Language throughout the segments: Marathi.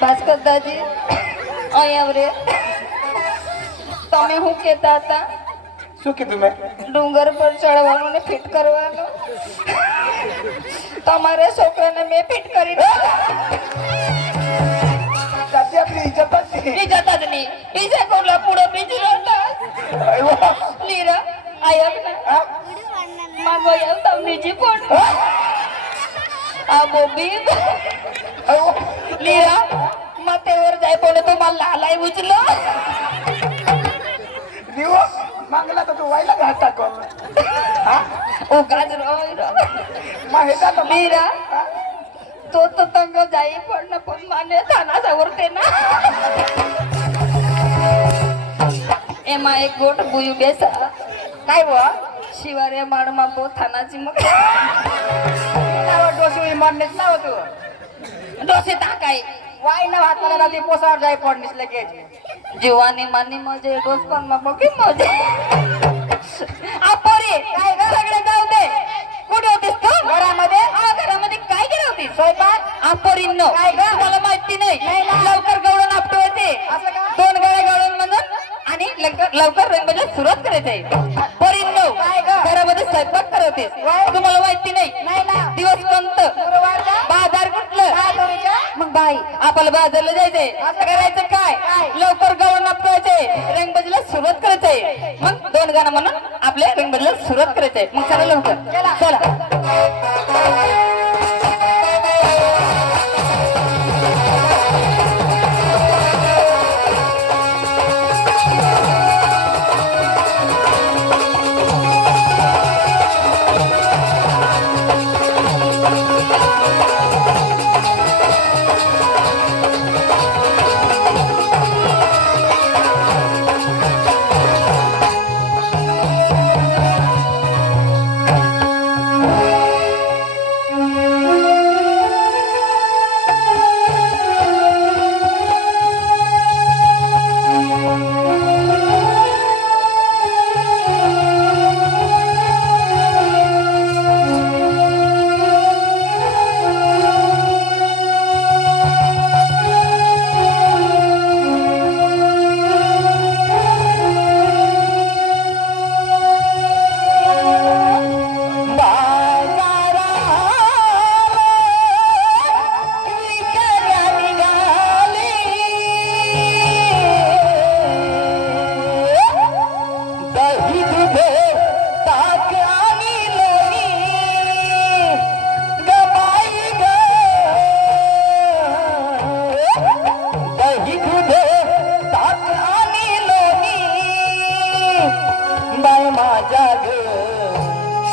ભાસ્કર દાદી અહીંયા રે તમે શું કહેતા હતા? શું કીધું મેં? ડુંગર પર ચડવાનું ને ફિટ કરવાનું. તમારા છોકરાને મેં ફિટ કરી સાચી આપણી ઇજ્જત જ છે. ઇજ્જત જ નહીં. બીજા કોલા પૂડો બીજી રોતા લીરા આયા માગો યાર તમને જી કોણ આ બોબી લીરા માથेवर जाय पण तुम्हाला लालाय उचलो देव मागला तर तू वाईला घाट टाको. हा ओ गाजरो माहेदा तर लीरा तो तंग जाई पण माने थाना सावरते ना एमा एक गोट बुयू बेसा काय बुवा शिवारे माडमा बो थानाची मग नाव डोशी मारनेच नाव तू डोसे टाकाय वाई ना हात मला राती पोसावर जाय पडनीस लगेच जीवानी मानी मजे डोस पण मग बघी मजे आपोरे काय ग सगळे जाऊ दे कुठे होतीस तू घरामध्ये घरामध्ये काय केलं होतीस स्वयंपाक आपोरींनो काय ग मला माहिती नाही लवकर गवळण आपटवायचे दोन गळे गवळण म्हणून आणि लवकर रंगमध्ये सुरुवात करायची पोरींनो काय ग घरामध्ये स्वयंपाक करतेस तुम्हाला माहिती नाही दिवस कोणत बाजार कुठलं मग बाई आपल्याला बाजारला जायचंय करायचं काय लवकर गवळण आपटवायचे रंगबजीला सुरुवात करायचंय मग दोन गाणं म्हणून आपल्या रंगबजीला सुरुवात करायचंय मग चला लवकर चला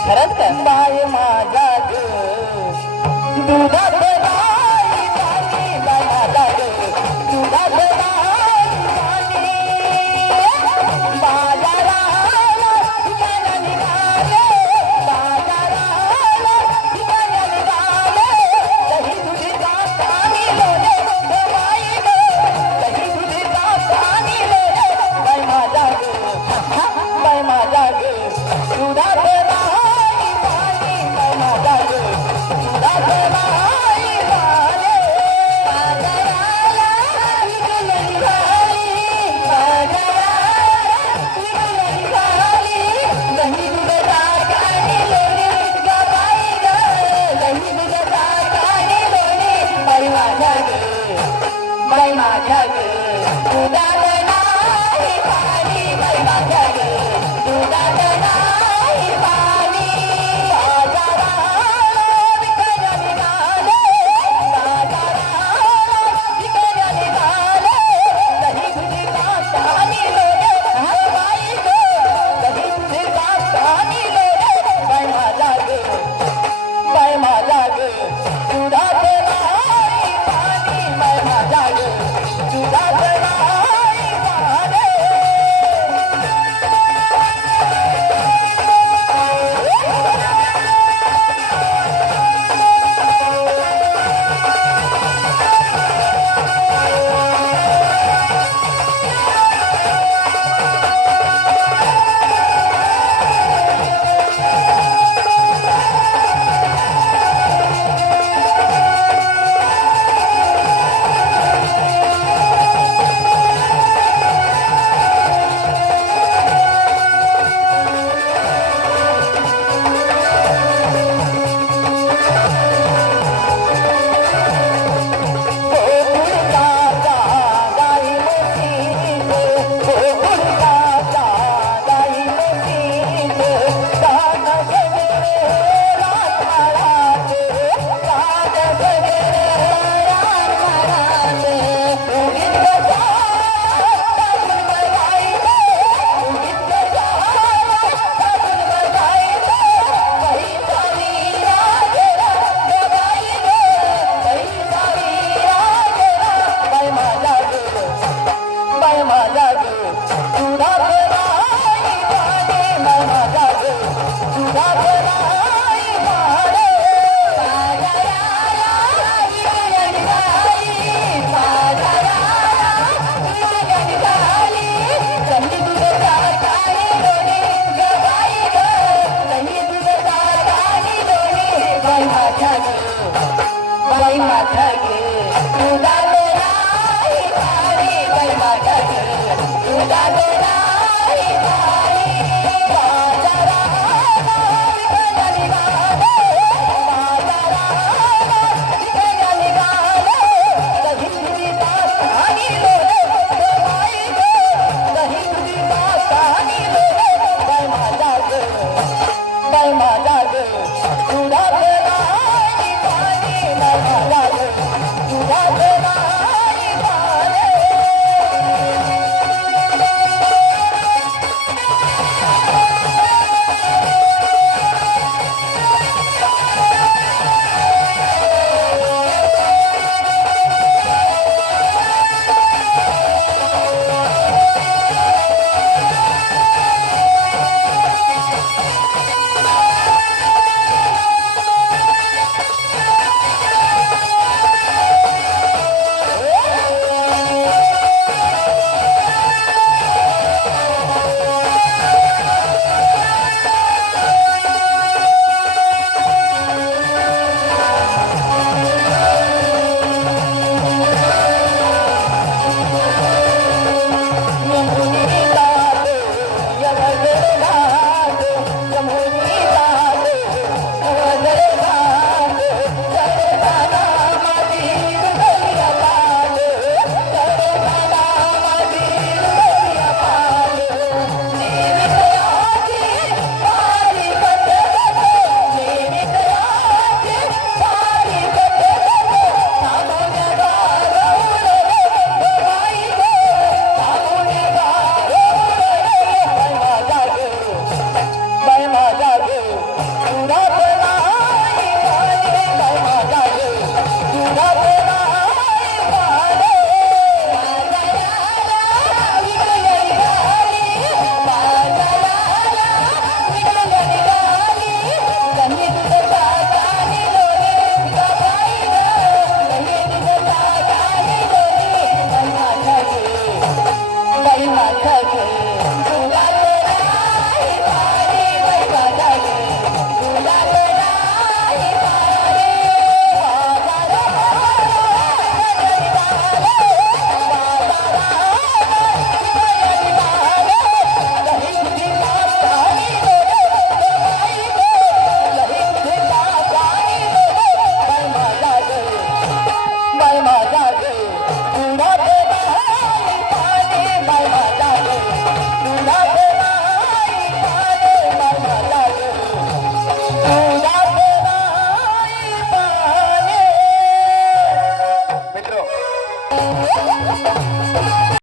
खरंच का बाय माझा ग दुधात बाई पाणी माझा ग दुधात बाई पाणी बाजाराला ठिकाणा निघाले बाजाराला ठिकाणा निघाले दही दुधीचा पाणी लोले बाई ग दही दुधीचा पाणी लोले बाय माझा ग बाय माझा ग दुधात माझ्या ग